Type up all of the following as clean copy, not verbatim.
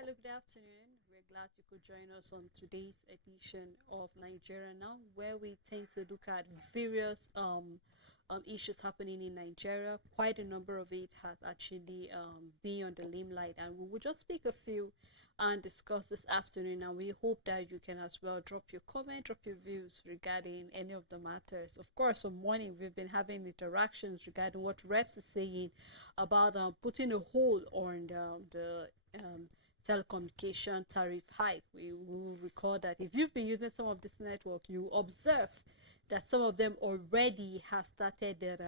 Hello, good afternoon. We're glad you could join us on today's edition of Nigeria Now, where we tend to look at various issues happening in Nigeria. Quite a number of it has actually been on the limelight, and we will just pick a few and discuss this afternoon. And we hope that you can as well drop your comment, drop your views regarding any of the matters. Of course, on morning we've been having interactions regarding what Reps is saying about putting a hold on the telecommunication tariff hike. We will recall that if you've been using some of this network, you observe that some of them already have started their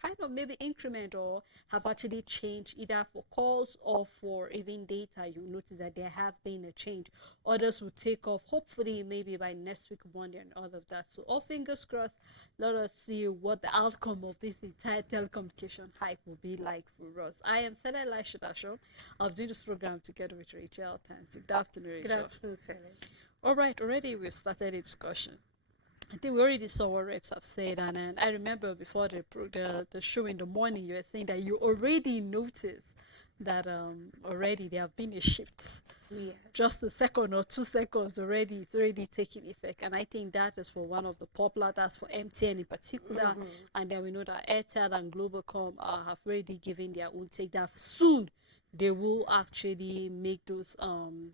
kind of maybe increment or have actually changed either for calls or for even data. You notice that there have been a change. Others will take off hopefully maybe by next week Monday and all of that. So all fingers crossed. Let us see what the outcome of this entire telecommunication hike will be like for us. I am Stella Elisha. I'll do this program together with Rachel Tansi. Good afternoon, Rachel. Good afternoon, Sally. All right, already we've started a discussion. I think we already saw what reps have said, and I remember before the show in the morning, you were saying that you already noticed that already there have been a shift. Yes. Just a second or 2 seconds already, it's already taking effect, and I think that is for one of the popular. That's for MTN in particular, and then we know that Airtel and Globalcom have already given their own take. That soon they will actually make those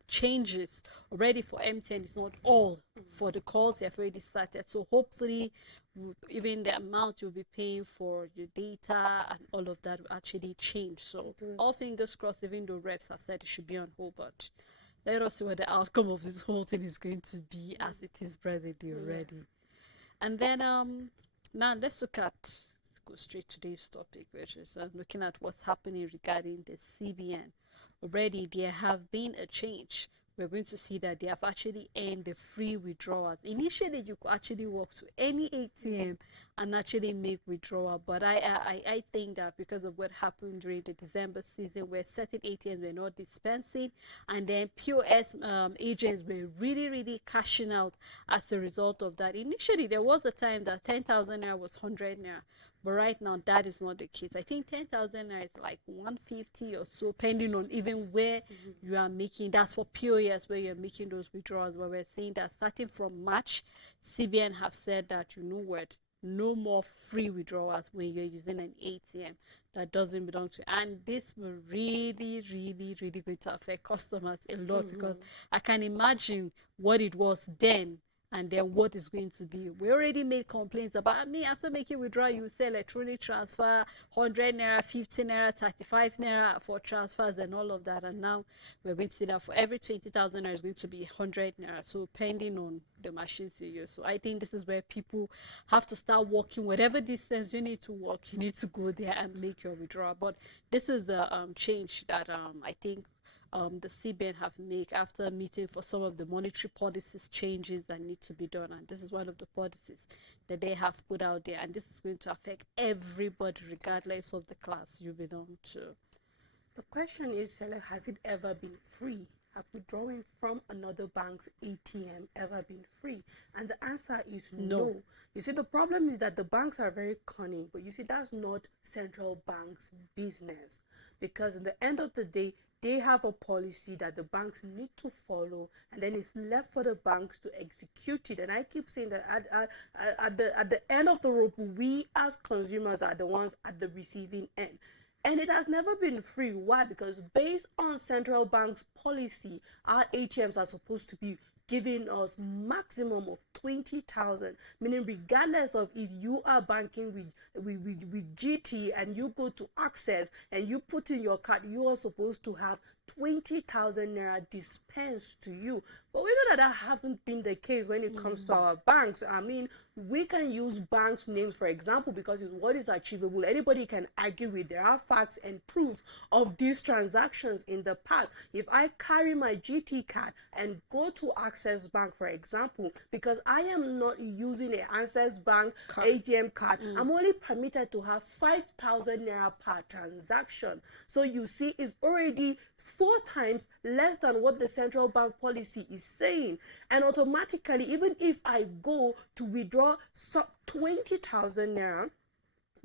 changes already for MTN. It's not all for the calls they have already started, so hopefully even the amount you'll be paying for your data and all of that will actually change. So all fingers crossed, even though reps have said it should be on hold, but let us see what the outcome of this whole thing is going to be as it is presently already. And then now let's go straight to this topic, which is looking at what's happening regarding the CBN. Already there have been a change. We're going to see that they have actually ended the free withdrawals. Initially, you could actually walk to any ATM and actually make withdrawal, but I think that because of what happened during the December season, where certain ATMs were not dispensing, and then POS agents were really cashing out as a result of that. Initially, there was a time that 10,000 naira was 100 naira. But right now, that is not the case. I think 10,000 naira is like 150 or so, depending on even where you are making. That's for POS, where you're making those withdrawals. Where we're saying that starting from March, CBN have said that, you know what, no more free withdrawals when you're using an ATM that doesn't belong to you. And this will really going to affect customers a lot, because I can imagine what it was then and then what is going to be. We already made complaints about me. After making withdrawal, you say electronic transfer, 100 naira, 50 naira, 35 naira for transfers and all of that. And now we're going to see that for every 20,000 naira is going to be 100 naira. So depending on the machines you use. So I think this is where people have to start walking. Whatever distance you need to walk, you need to go there and make your withdrawal. But this is the change that I think the CBN have made after meeting for some of the monetary policies changes that need to be done, and this is one of the policies that they have put out there, and this is going to affect everybody regardless of the class you belong to. The question is, Sally, has it ever been free? Have withdrawing from another bank's ATM ever been free? And the answer is no. You see, the problem is that the banks are very cunning, but you see, that's not central bank's business, because in the end of the day, they have a policy that the banks need to follow, and then it's left for the banks to execute it. And I keep saying that at the end of the rope, we as consumers are the ones at the receiving end. And it has never been free. Why? Because based on central bank's policy, our ATMs are supposed to be giving us maximum of 20,000, meaning regardless of if you are banking with GT and you go to Access and you put in your card, you are supposed to have 20,000 naira dispensed to you. But we know that haven't been the case when it comes to our banks. I mean, we can use banks' names, for example, because it's what is achievable. Anybody can argue with. There are facts and proof of these transactions in the past. If I carry my GT card and go to Access Bank, for example, because I am not using an Access Bank ATM card, I'm only permitted to have 5,000 naira per transaction. So you see, it's already 4 times less than what the central bank policy is saying. And automatically, even if I go to withdraw 20,000 naira,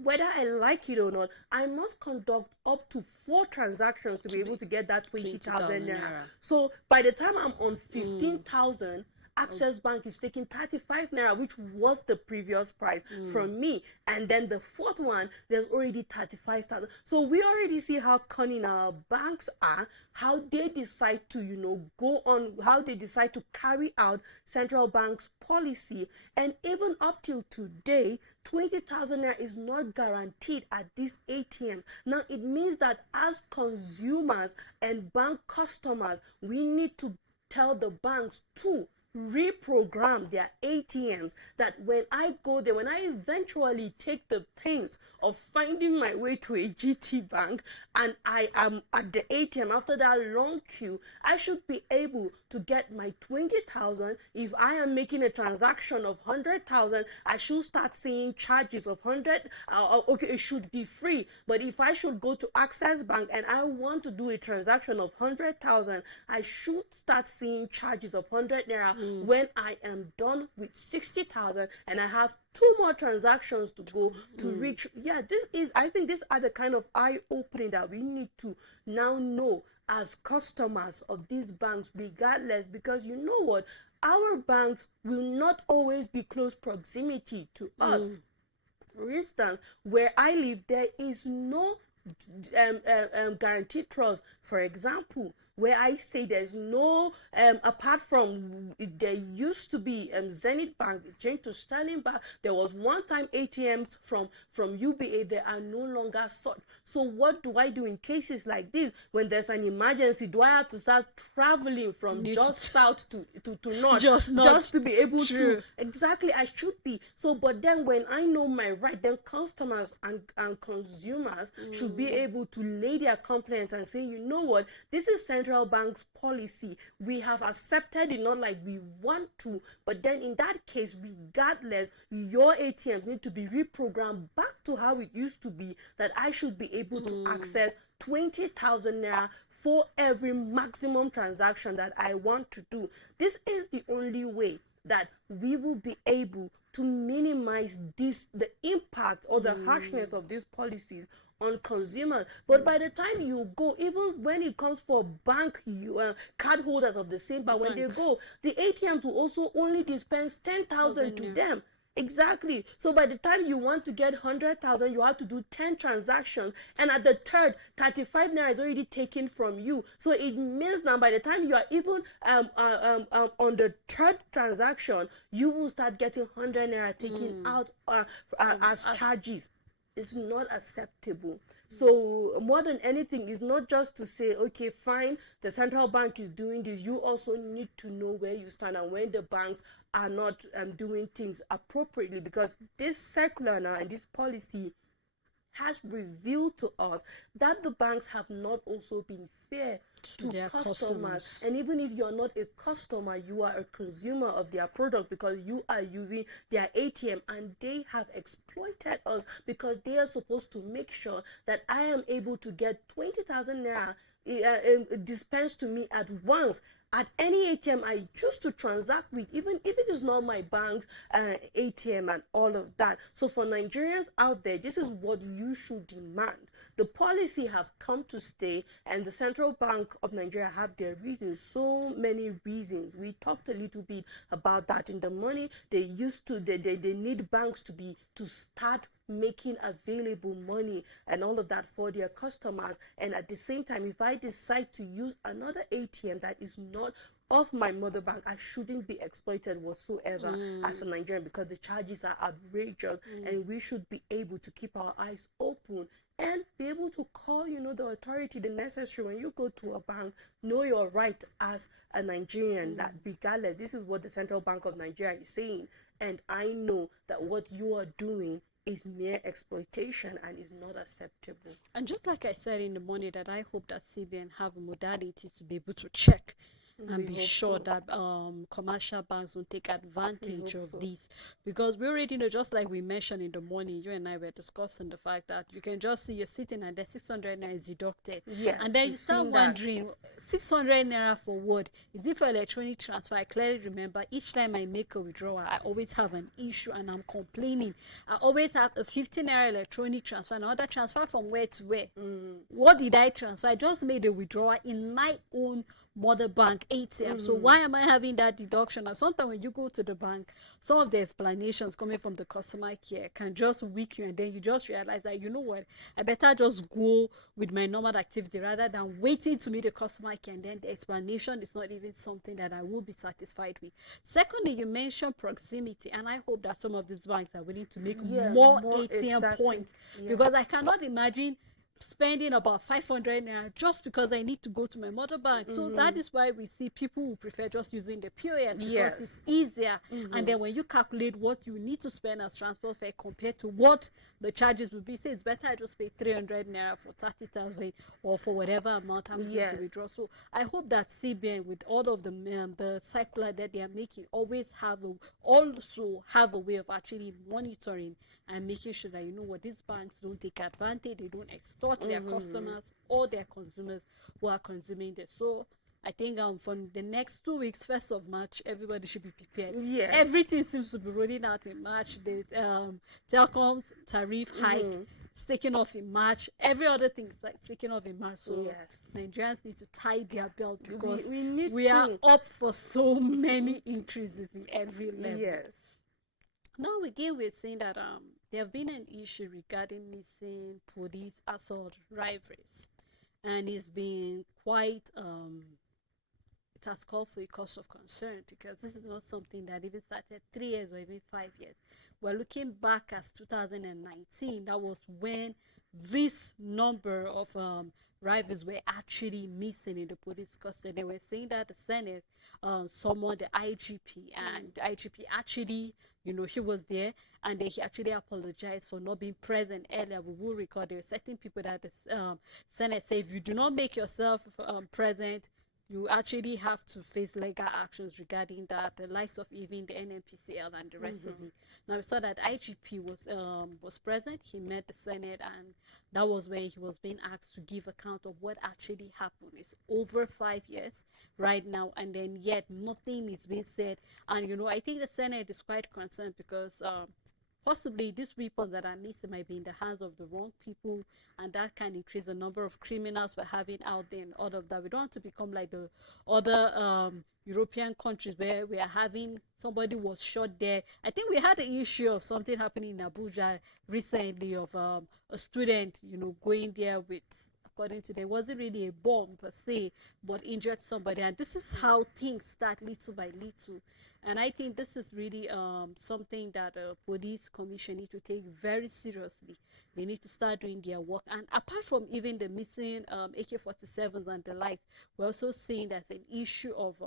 whether I like it or not, I must conduct up to 4 transactions to be able to get that 20,000 naira. So by the time I'm on 15,000, Access Bank is taking 35 naira, which was the previous price from me. And then the fourth one, there's already 35,000. So we already see how cunning our banks are, how they decide to, go on, how they decide to carry out central bank's policy. And even up till today, 20,000 naira is not guaranteed at these ATMs. Now, it means that as consumers and bank customers, we need to tell the banks to reprogram their ATMs, that when I go there, when I eventually take the pains of finding my way to a GT Bank and I am at the ATM after that long queue, I should be able to get my 20,000. If I am making a transaction of 100,000, I should start seeing charges of 100. Okay, it should be free. But if I should go to Access Bank and I want to do a transaction of 100,000, I should start seeing charges of 100 naira when I am done with 60,000 and I have 2 more transactions to go to reach. Yeah, I think these are the kind of eye-opening that we need to now know as customers of these banks, regardless, because you know what, our banks will not always be close proximity to us. For instance, where I live, there is no guaranteed trust. For example, where I say there's no, apart from, there used to be Zenith Bank changed to Sterling Bank. There was one time ATMs from UBA. There are no longer such. So what do I do in cases like this? When there's an emergency, do I have to start traveling from south to north just to be able to? Exactly, I should be. So, but then when I know my right, then customers and consumers should be able to lay their complaints and say, you know what, this is central bank's policy. We have accepted it, not like we want to, but then in that case, regardless, your ATMs need to be reprogrammed back to how it used to be, that I should be able to access 20,000 naira for every maximum transaction that I want to do. This is the only way that we will be able to minimize the impact or the harshness of these policies on consumers. But by the time you go, even when it comes for bank card holders of the same bank, when they go, the ATMs will also only dispense 10,000 to them. Exactly. So by the time you want to get 100,000, you have to do 10 transactions, and at the third, 35 naira is already taken from you. So it means now by the time you are even on the third transaction, you will start getting 100 naira taken out as charges. It's not acceptable. So more than anything, it's not just to say, okay, fine, the central bank is doing this. You also need to know where you stand and when the banks are not doing things appropriately, because this circular now and this policy has revealed to us that the banks have not also been fair to their customers. And even if you're not a customer, you are a consumer of their product, because you are using their ATM, and they have exploited us because they are supposed to make sure that I am able to get 20,000 naira dispensed to me at once at any ATM I choose to transact with, even if it is not my bank's ATM and all of that. So for Nigerians out there, this is what you should demand. The policy have come to stay, and the Central Bank of Nigeria have their reasons, so many reasons. We talked a little bit about that in the morning. They need banks to start making available money and all of that for their customers. And at the same time, if I decide to use another ATM that is not of my mother bank, I shouldn't be exploited whatsoever as a Nigerian, because the charges are outrageous, and we should be able to keep our eyes open and be able to call, the authority, the necessary. When you go to a bank, know your right as a Nigerian, that regardless, this is what the Central Bank of Nigeria is saying, and I know that what you are doing is mere exploitation and is not acceptable. And just like I said in the morning, that I hope that CBN have a modality to be able to check and We be hope sure so. that commercial banks don't take advantage hope of so. this, because we already know, just like we mentioned in the morning, you and I were discussing the fact that you can just see you're sitting and the 600 naira is deducted, and Yes, then you we've start seen that. wondering 600 naira for what? Is it for electronic transfer? I clearly remember each time I make a withdrawal, I always have an issue and I'm complaining. I always have a 15 naira electronic transfer, another transfer from where to where. What did I transfer? I just made a withdrawal in my own mother bank ATM. So why am I having that deduction? And sometimes when you go to the bank, some of the explanations coming from the customer care can just weak you, and then you just realize that, you know what, I better just go with my normal activity rather than waiting to meet the customer care, and then the explanation is not even something that I will be satisfied with. Secondly, you mentioned proximity, and I hope that some of these banks are willing to make Yeah, more more ATM exactly. points, Yeah. because I cannot imagine spending about 500 naira just because I need to go to my mother bank. So that is why we see people who prefer just using the POS, because Yes. it's easier. And then when you calculate what you need to spend as transport fare compared to what the charges would be, say it's better I just pay 300 naira for 30,000 or for whatever amount I'm going Yes. to withdraw. So I hope that CBN, with all of the circular that they are making, also have a way of actually monitoring and making sure that, you know what, these banks don't take advantage, they don't extort their customers or their consumers who are consuming this. So I think from the next 2 weeks, 1st of March, everybody should be prepared. Yes. Everything seems to be rolling out in March. The telecom tariff hike is taking off in March. Every other thing is like taking off in March. So Yes. Nigerians need to tie their belt, because we need we are to. up for so many increases in every level. Yes. Now again, we're saying that there have been an issue regarding missing police assault rivalries, and it's been quite it has called for a cause of concern, because this is not something that even started 3 years or even 5 years. We're looking back as 2019. That was when this number of rivals were actually missing in the police custody. They were saying that the Senate summoned the IGP, and the IGP actually, you know, he was there, and then he actually apologized for not being present earlier. We will record there were certain people that the Senate said, if you do not make yourself present, you actually have to face legal actions regarding that, the likes of even the NNPCL and the rest of it. Now we saw that IGP was present. He met the Senate, and that was when he was being asked to give account of what actually happened. It's over 5 years right now, and then yet nothing is being said. And you know, I think the Senate is quite concerned, because possibly these weapons that are missing might be in the hands of the wrong people, and that can increase the number of criminals we're having out there and all of that. We don't want to become like the other European countries where we are having somebody was shot there. I think we had an issue of something happening in Abuja recently, of a student, you know, going there with, according to them, wasn't really a bomb per se, but injured somebody. And this is how things start little by little. And I think this is really something that police commission need to take very seriously. They need to start doing their work. And apart from even the missing AK-47s and the likes, we're also seeing there's an issue of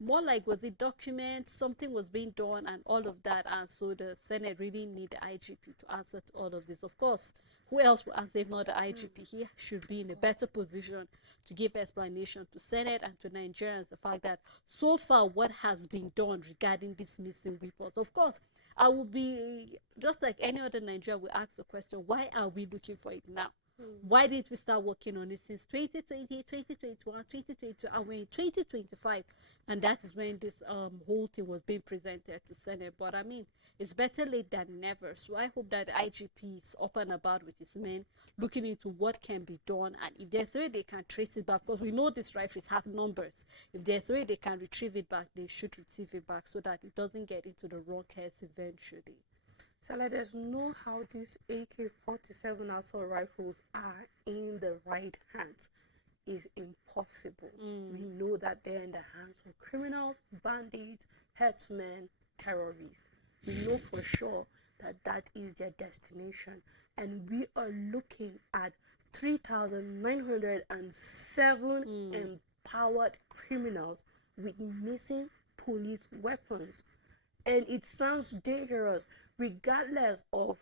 more like, was it documents, something was being done and all of that. And so the Senate really need the IGP to answer to all of this. Of course, who else will answer if not the IGP? He should be in a better position to give explanation to Senate and to Nigerians, the fact that so far what has been done regarding these missing weapons. Of course, I will be, just like any other Nigerian, will ask the question, why are we looking for it now? Why didn't we start working on it since 2020, 2021, 2022, and we're in 2025? And that is when this whole thing was being presented to Senate. But I mean, it's better late than never. So I hope that the IGP is up and about with his men, looking into what can be done, and if there's a way they can trace it back, because we know these rifles have numbers. If there's a way they can retrieve it back, they should retrieve it back, so that it doesn't get into the wrong hands eventually. So like, there's no how these AK-47 assault rifles are in the right hands is impossible. We know that they're in the hands of criminals, bandits, herdsmen, terrorists. We know for sure that that is their destination, and we are looking at 3,907 empowered criminals with missing police weapons. And it sounds dangerous regardless of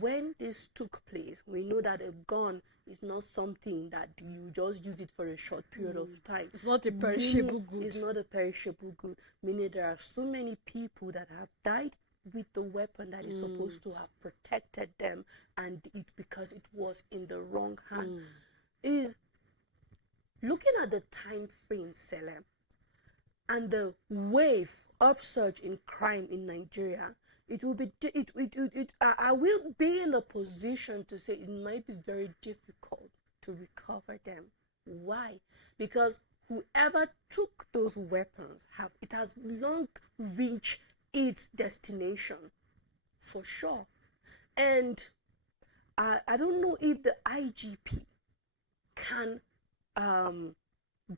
when this took place. We know that a gun is not something that you just use it for a short period of time. It's not a perishable good. It's not a perishable good. Meaning there are so many people that have died with the weapon that is supposed to have protected them, and it because it was in the wrong hand. Is looking at the time frame, Selem, and the wave upsurge in crime in Nigeria, it will be I will be in a position to say it might be very difficult to recover them. Why? Because whoever took those weapons has long reached its destination, for sure. And I don't know if the IGP can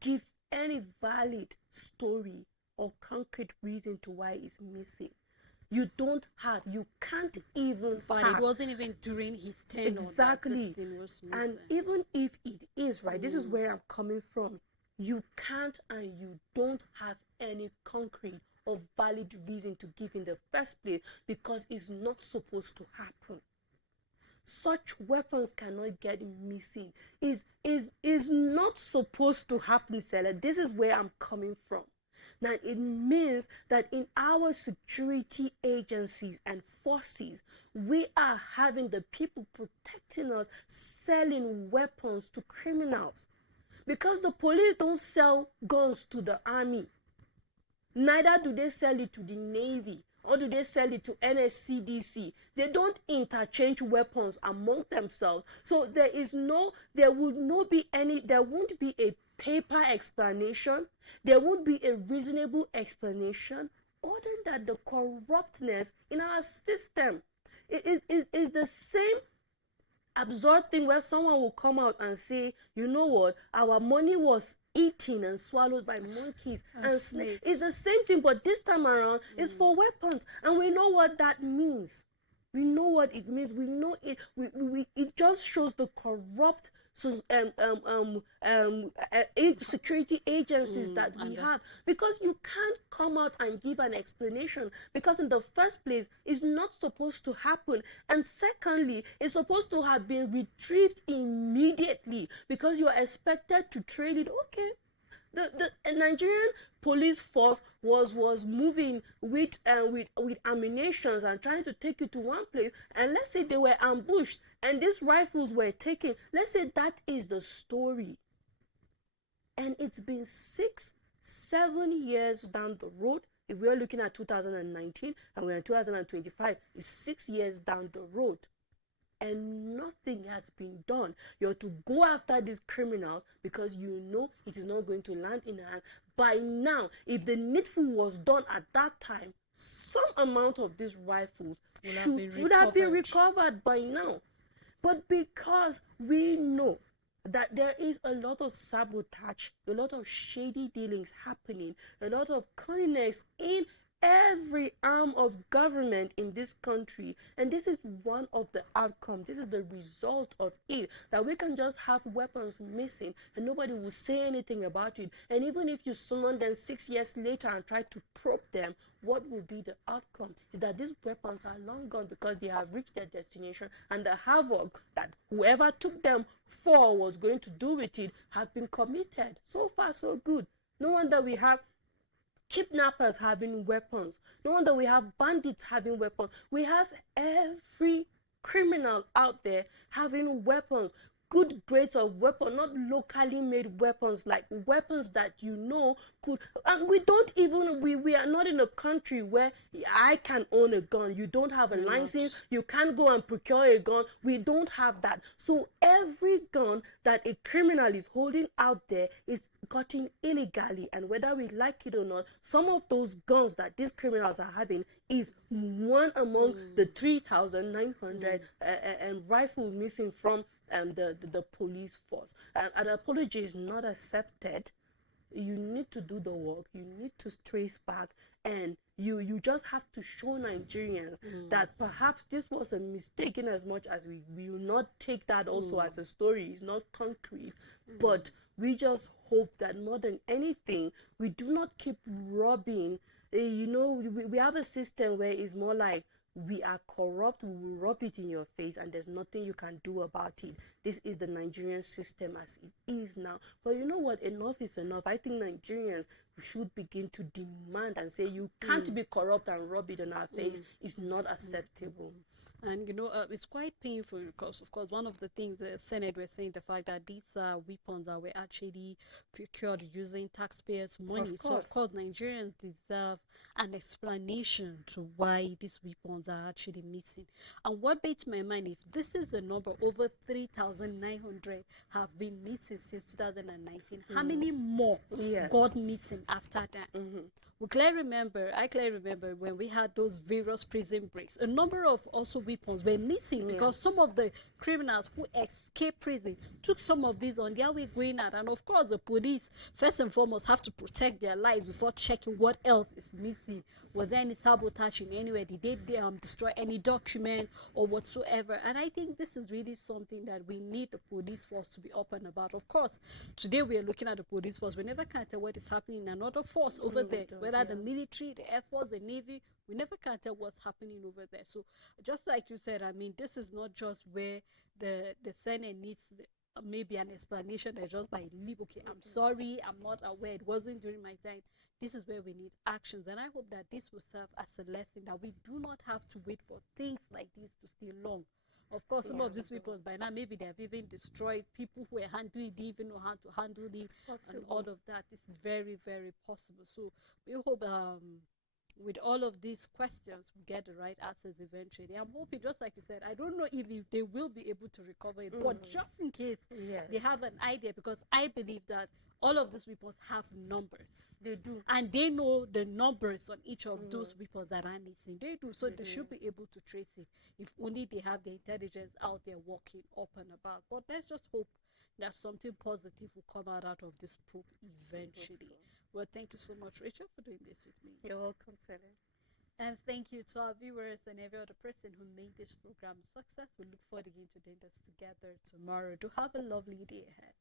give any valid story or concrete reason to why it's missing. You can't even But have. it wasn't even during his tenure. Exactly. That this thing was And missing. even if it is, right, this is where I'm coming from. You can't and you don't have any concrete or valid reason to give in the first place, because it's not supposed to happen. Such weapons cannot get missing. Is not supposed to happen, Seller. This is where I'm coming from. Now, it means that in our security agencies and forces, we are having the people protecting us selling weapons to criminals. Because the police don't sell guns to the army. Neither do they sell it to the Navy, or do they sell it to NSCDC. They don't interchange weapons among themselves. So there won't be a paper explanation. There won't be a reasonable explanation other than the corruptness in our system. It is the same absurd thing where someone will come out and say, you know what, our money was eaten and swallowed by monkeys and snakes. It's the same thing, but this time around it's for weapons, and we know what that means. We know what it means. We know it. It just shows the corrupt security agencies that we have, because you can't come out and give an explanation, because in the first place it's not supposed to happen, and secondly it's supposed to have been retrieved immediately because you're expected to trade it. Okay, the Nigerian police force was moving with ammunitions and trying to take it to one place, and let's say they were ambushed and these rifles were taken. Let's say that is the story, and it's been 6-7 years down the road. If we're looking at 2019 and we're in 2025, it's 6 years down the road, and nothing has been done. You're to go after these criminals because you know it is not going to land in hand. By now, if the needful was done at that time, some amount of these rifles would have been recovered by now. But because we know that there is a lot of sabotage, a lot of shady dealings happening, a lot of cunningness in every arm of government in this country, and this is one of the outcomes. This is the result of it, that we can just have weapons missing and nobody will say anything about it. And even if you summon them 6 years later and try to probe them, what will be the outcome is that these weapons are long gone because they have reached their destination, and the havoc that whoever took them for was going to do with it have been committed. So far so good. No wonder we have kidnappers having weapons. No wonder we have bandits having weapons. We have every criminal out there having weapons. Good grades of weapon, not locally made weapons, like weapons that you know could. And we don't even, we are not in a country where I can own a gun. You don't have a license. You can't go and procure a gun. We don't have that. So every gun that a criminal is holding out there is gotten illegally, and whether we like it or not, some of those guns that these criminals are having is one among the 3,900 and rifle missing from the police force. An apology is not accepted. You need to do the work. You need to trace back, and you just have to show Nigerians that perhaps this was a mistake, in as much as we will not take that also as a story. It's not concrete, but we just hope that more than anything, we do not keep robbing. We have a system where it's more like we are corrupt, we will rub it in your face, and there's nothing you can do about it. This is the Nigerian system as it is now. But you know what? Enough is enough. I think Nigerians should begin to demand and say, you can't be corrupt and rub it on our face. It's not acceptable. And it's quite painful because, of course, one of the things the Senate were saying, the fact that these weapons that were actually procured using taxpayers' money. So, of course, Nigerians deserve an explanation to why these weapons are actually missing. And what beats my mind, if this is the number, over 3,900 have been missing since 2019, how many more got missing after that? I clearly remember when we had those various prison breaks, a number of also weapons were missing because some of the criminals who escaped prison took some of these on their way going out. And of course, the police, first and foremost, have to protect their lives before checking what else is missing. Was there any sabotage in anywhere? Did they destroy any document or whatsoever? And I think this is really something that we need the police force to be open about. Of course, today we are looking at the police force. We never can tell what is happening in another force over there, whether the military, the Air Force, the Navy. We never can tell what's happening over there. So just like you said, I mean, this is not just where the Senate needs maybe an explanation that's just by leave. Okay, I'm sorry, I'm not aware, it wasn't during my time. This is where we need actions, and I hope that this will serve as a lesson that we do not have to wait for things like this to stay long. Of course, some of these weapons by now maybe they have even destroyed. People who are handling it didn't even know how to handle it, and all of that. This is very, very possible. So we hope with all of these questions we get the right answers eventually. I'm hoping, just like you said, I don't know if they will be able to recover it, but just in case they have an idea, because I believe that all of these weapons have numbers. They do. And they know the numbers on each of those weapons that are missing. They do. So they should be able to trace it if only they have the intelligence out there working up and about. But let's just hope that something positive will come out of this probe eventually. Well, thank you so much, Rachel, for doing this with me. You're welcome, Sally. And thank you to our viewers and every other person who made this program a success. We look forward again to doing this together tomorrow. Do have a lovely day ahead.